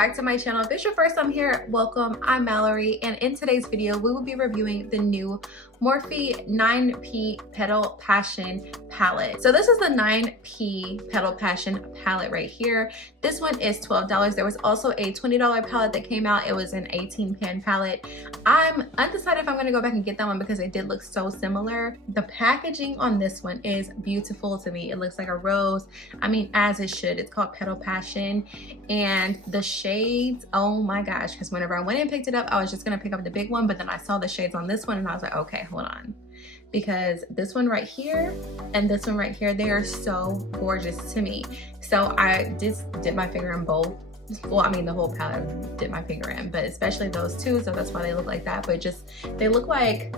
back to my channel. If it's your first time here, welcome. I'm Mallory, and in today's video we will be reviewing the new Morphe 9P Petal Passion palette. So this is the 9P Petal Passion palette right here. This one is $12. There was also a $20 palette that came out. It was an 18-pan palette. I'm undecided if I'm going to go back and get that one because it did look so similar. The packaging on this one is beautiful to me. It looks like a rose. I mean, as it should. It's called Petal Passion, and the shades, oh my gosh, because whenever I went and picked it up, I was just going to pick up the big one, but then I saw the shades on this one and I was like, okay, hold on, because this one right here and this one right here, they are so gorgeous to me. So I just dipped my finger in both. Well, I mean, the whole palette dipped my finger in, but especially those two, so that's why they look like that. But just, they look like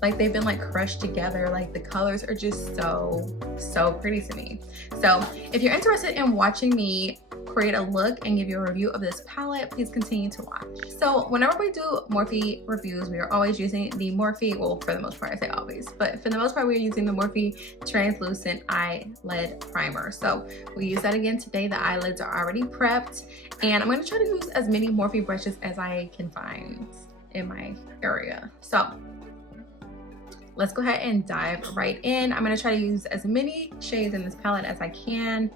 they've been like crushed together. Like the colors are just so pretty to me. So if you're interested in watching me create a look and give you a review of this palette, please continue to watch. So whenever we do Morphe reviews, we are always using the Morphe, well, for the most part, I say always, but for the most part, we're using the Morphe Translucent Eyelid Primer. So we use that again today. The eyelids are already prepped, and I'm going to try to use as many Morphe brushes as I can find in my area. So let's go ahead and dive right in. I'm going to try to use as many shades in this palette as I can,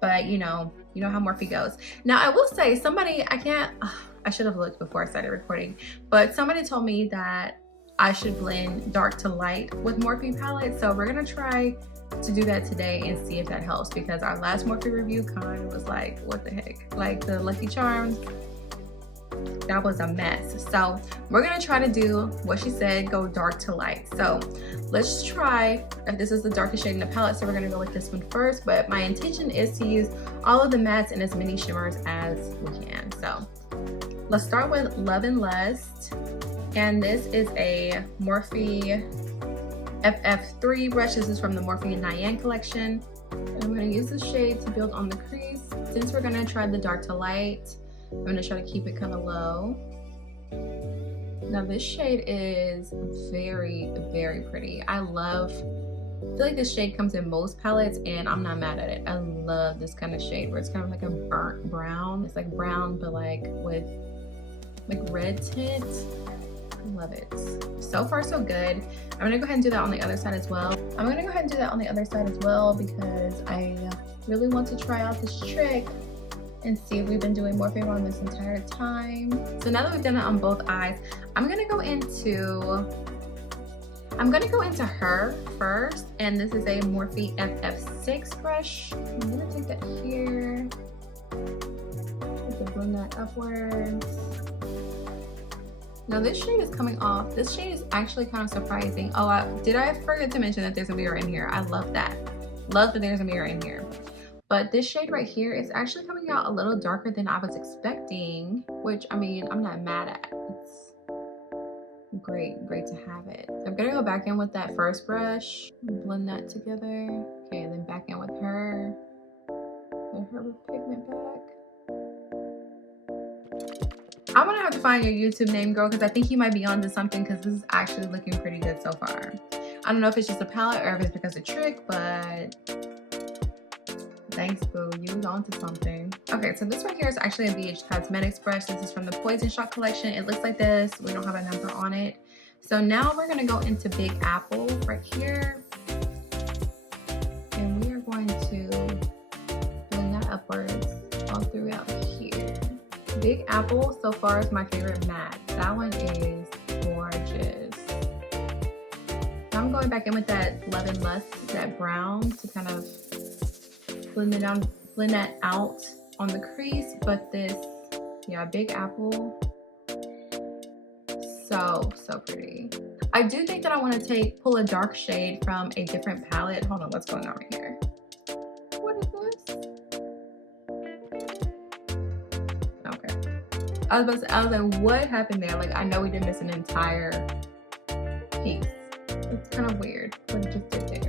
but you know how Morphe goes. Now I will say, somebody, I should have looked before I started recording, but somebody told me that I should blend dark to light with Morphe palette. So we're gonna try to do that today and see if that helps, because our last Morphe review kind of was like, what the heck? Like the Lucky Charms, that was a mess. So we're gonna try to do what she said, go dark to light. So let's try, this is the darkest shade in the palette, so we're gonna go with this one first, but my intention is to use all of the mattes and as many shimmers as we can. So let's start with Love and Lust, and this is a Morphe FF3 brush. This is from the Morphe Nyan collection, and I'm gonna use this shade to build on the crease. Since we're gonna try the dark to light, I'm gonna try to keep it kind of low. Now this shade is very pretty. I feel like this shade comes in most palettes and I'm not mad at it. I love this kind of shade where it's kind of like a burnt brown. It's like brown but like with like red tint. I love it. So far so good. I'm gonna go ahead and do that on the other side as well. Because I really want to try out this trick and see if we've been doing Morphe wrong this entire time. So now that we've done it on both eyes, I'm gonna go into her first, and this is a Morphe FF6 brush. I'm gonna take that here, blend that upwards. Now this shade is coming off. This shade is actually kind of surprising. Oh, did I forget to mention that there's a mirror in here? I love that. Love that there's a mirror in here. But this shade right here is actually coming out a little darker than I was expecting, which, I mean, I'm not mad at. It's great to have it. So I'm gonna go back in with that first brush, blend that together. Okay, and then back in with her. Put her pigment back. I'm gonna have to find your YouTube name, girl, because I think you might be onto something, because this is actually looking pretty good so far. I don't know if it's just a palette or if it's because of trick, but thanks, boo. You was onto something. Okay, so this right here is actually a BH Cosmetics brush. This is from the Poison Shot collection. It looks like this. We don't have a number on it. So now we're gonna go into Big Apple right here, and we are going to blend that upwards all throughout here. Big Apple so far is my favorite matte. That one is gorgeous. So I'm going back in with that Love and Lust, that brown, to kind of blend that out on the crease. But this, yeah, Big Apple, so pretty. I do think that I want to pull a dark shade from a different palette. Hold on, what's going on right here? What is this? Okay, I was like, what happened there? Like, I know we did miss an entire piece. It's kind of weird what it just did there.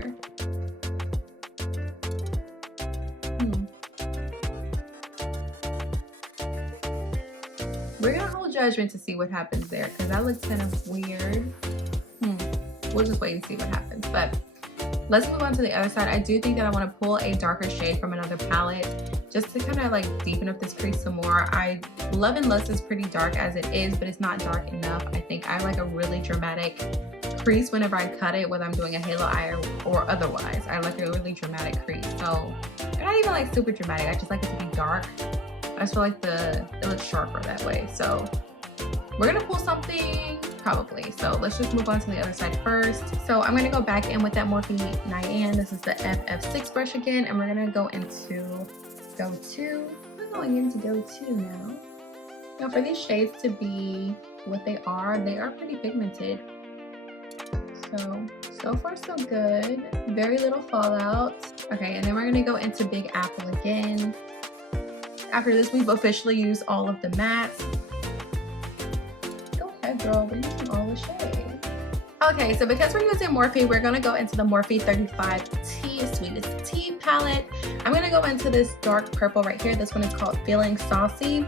We're gonna hold judgment to see what happens there, because that looks kind of weird. We'll just wait and see what happens. But let's move on to the other side. I do think that I want to pull a darker shade from another palette just to kind of like deepen up this crease some more. I love and lust is pretty dark as it is, but it's not dark enough. I think I like a really dramatic crease whenever I cut it, whether I'm doing a halo eye or otherwise. I like a really dramatic crease. So they're not even like super dramatic. I just like it to be dark. I just feel like it looks sharper that way. So we're gonna pull something probably. So let's just move on to the other side first. So I'm gonna go back in with that Morphe Nyan. This is the FF6 brush again, and we're gonna go into Go To. We're going into Go To now. Now for these shades to be what they are pretty pigmented. So far so good. Very little fallout. Okay, and then we're gonna go into Big Apple again. After this, we've officially used all of the mattes. Go ahead, girl, we're using all the shades. Okay, so because we're using Morphe, we're gonna go into the Morphe 35T Sweetest Tea palette. I'm gonna go into this dark purple right here. This one is called Feeling Saucy.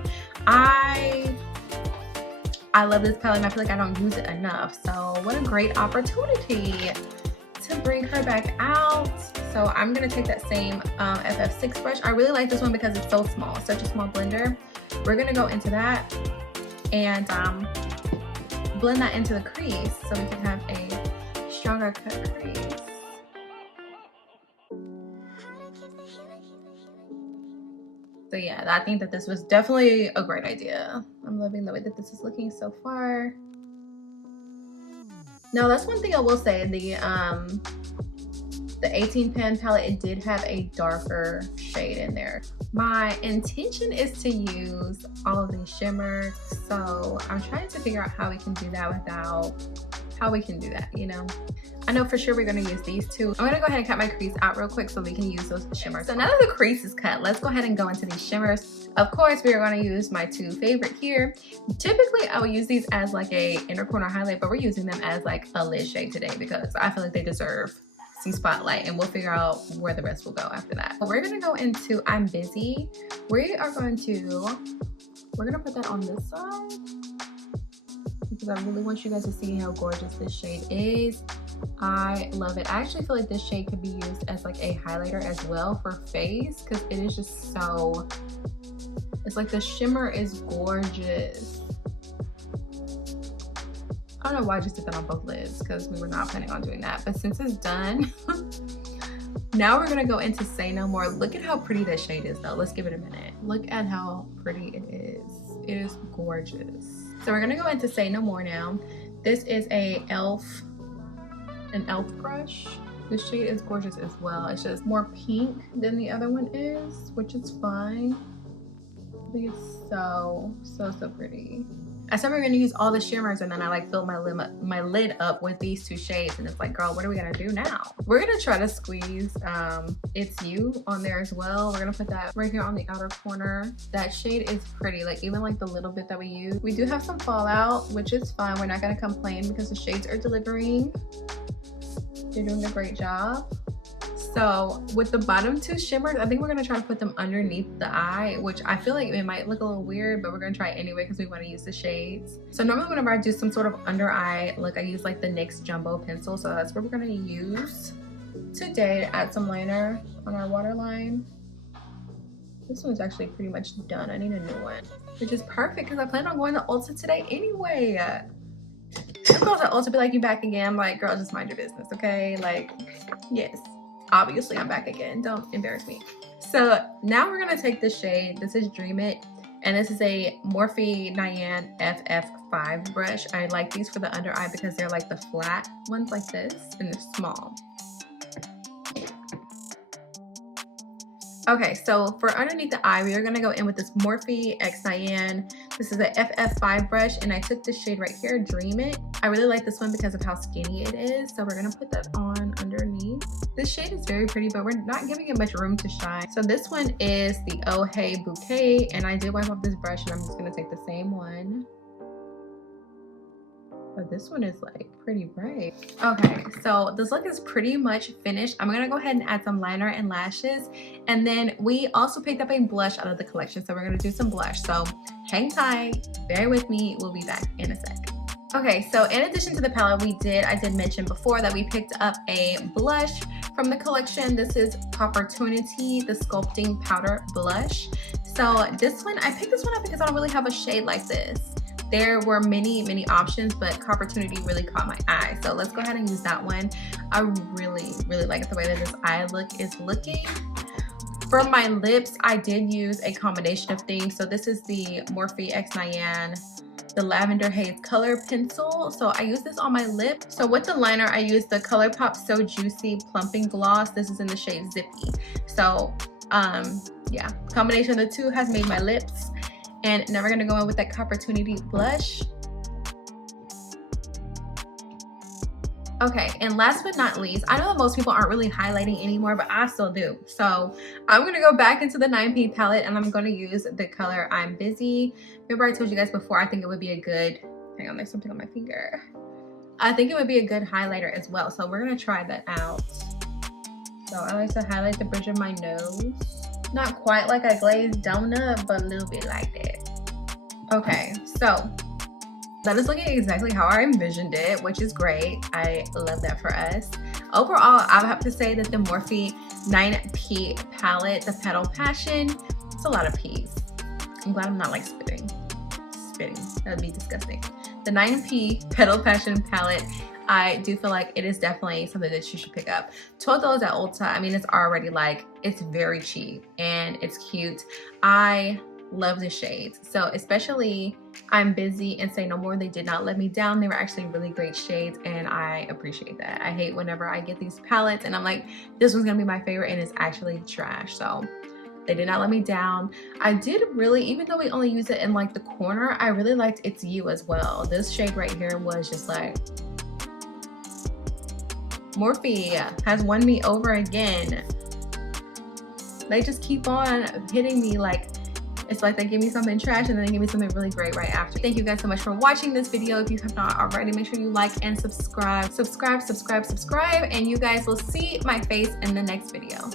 I love this palette and I feel like I don't use it enough. So what a great opportunity to bring her back out. So I'm gonna take that same FF6 brush. I really like this one because it's so small. It's such a small blender. We're gonna go into that and blend that into the crease so we can have a stronger cut crease. So yeah, I think that this was definitely a great idea. I'm loving the way that this is looking so far. Now that's one thing I will say, the 18 pan palette, it did have a darker shade in there. My intention is to use all of these shimmers, so I'm trying to figure out how we can do that you know. I know for sure we're gonna use these two. I'm gonna go ahead and cut my crease out real quick so we can use those shimmers. So now that the crease is cut, let's go ahead and go into these shimmers. Of course, we are gonna use my two favorite here. Typically, I would use these as like a inner corner highlight, but we're using them as like a lid shade today because I feel like they deserve some spotlight, and we'll figure out where the rest will go after that. But we're gonna go into I'm Busy. We're gonna put that on this side because I really want you guys to see how gorgeous this shade is. I love it. I actually feel like this shade could be used as like a highlighter as well for face because it is just so, it's like the shimmer is gorgeous. I don't know why I just did that on both lids because we were not planning on doing that, but since it's done, now we're gonna go into Say No More. Look at how pretty this shade is though. Let's give it a minute. Look at how pretty it is. It is gorgeous. So we're gonna go into Say No More now. This is an e.l.f. brush. This shade is gorgeous as well. It's just more pink than the other one is, which is fine. I think it's so pretty. I said we were gonna use all the shimmers and then I like filled my lid up with these two shades and it's like, girl, what are we gonna do now? We're gonna try to squeeze It's You on there as well. We're gonna put that right here on the outer corner. That shade is pretty, like even like the little bit that we use. We do have some fallout, which is fine. We're not gonna complain because the shades are delivering. They're doing a great job. So with the bottom two shimmers, I think we're gonna try to put them underneath the eye, which I feel like it might look a little weird, but we're gonna try it anyway because we want to use the shades. So normally whenever I do some sort of under eye look, I use like the NYX Jumbo pencil. So that's what we're gonna use today to add some liner on our waterline. This one's actually pretty much done. I need a new one, which is perfect because I plan on going to Ulta today anyway. I'm going to Ulta, be like, you back again? I'm like, girl, just mind your business, okay? Like, yes. Obviously I'm back again, don't embarrass me. So now we're gonna take this shade. This is Dream It, and this is a Morphe Nyan FF5 brush. I like these for the under eye because they're like the flat ones like this, and they're small. Okay, so for underneath the eye, we are gonna go in with this Morphe X Nyan. This is a FF5 brush, and I took this shade right here, Dream It. I really like this one because of how skinny it is, so we're gonna put that on underneath. This shade is very pretty, but we're not giving it much room to shine. So this one is the Oh Hey Bouquet, and I did wipe off this brush, and I'm just gonna take the same one. But this one is like pretty bright. Okay, so this look is pretty much finished. I'm gonna go ahead and add some liner and lashes, and then we also picked up a blush out of the collection, so we're gonna do some blush. So hang tight, bear with me, we'll be back in a sec. Okay, so in addition to the palette, I did mention before that we picked up a blush From the collection, this is Opportunity, the Sculpting Powder Blush. So this one, I picked this one up because I don't really have a shade like this. There were many options, but Opportunity really caught my eye. So let's go ahead and use that one. I really like the way that this eye look is looking. For my lips, I did use a combination of things. So this is the Morphe X Cyan, the Lavender Haze Color Pencil. So I use this on my lip. So with the liner, I used the Colourpop So Juicy Plumping Gloss. This is in the shade Zippy. So yeah, combination of the two has made my lips. And now we're gonna go in with that Opportunity blush. Okay, and last but not least, I know that most people aren't really highlighting anymore, but I still do. So I'm gonna go back into the 9P palette and I'm gonna use the color I'm Busy. Remember I told you guys before, I think it would be a good, hang on, there's something on my finger. I think it would be a good highlighter as well. So we're gonna try that out. So I like to highlight the bridge of my nose. Not quite like a glazed donut, but a little bit like that. Okay, so that is looking exactly how I envisioned it, which is great. I love that for us. Overall, I would have to say that the Morphe 9P palette, the Petal Passion, it's a lot of P's. I'm glad I'm not like spitting. That would be disgusting. The 9P Petal Passion palette, I do feel like it is definitely something that you should pick up. $12 at Ulta, I mean, it's already like, it's very cheap and it's cute. I love the shades. So especially I'm Busy and Say No More, they did not let me down. They were actually really great shades and I appreciate that. I hate whenever I get these palettes and I'm like, this one's gonna be my favorite and it's actually trash. So they did not let me down. I did really, even though we only use it in like the corner, I really liked It's You as well. This shade right here was just like, Morphe has won me over again. They just keep on hitting me like, it's like they give me something trash and then they give me something really great right after. Thank you guys so much for watching this video. If you have not already, make sure you like and subscribe. Subscribe, and you guys will see my face in the next video.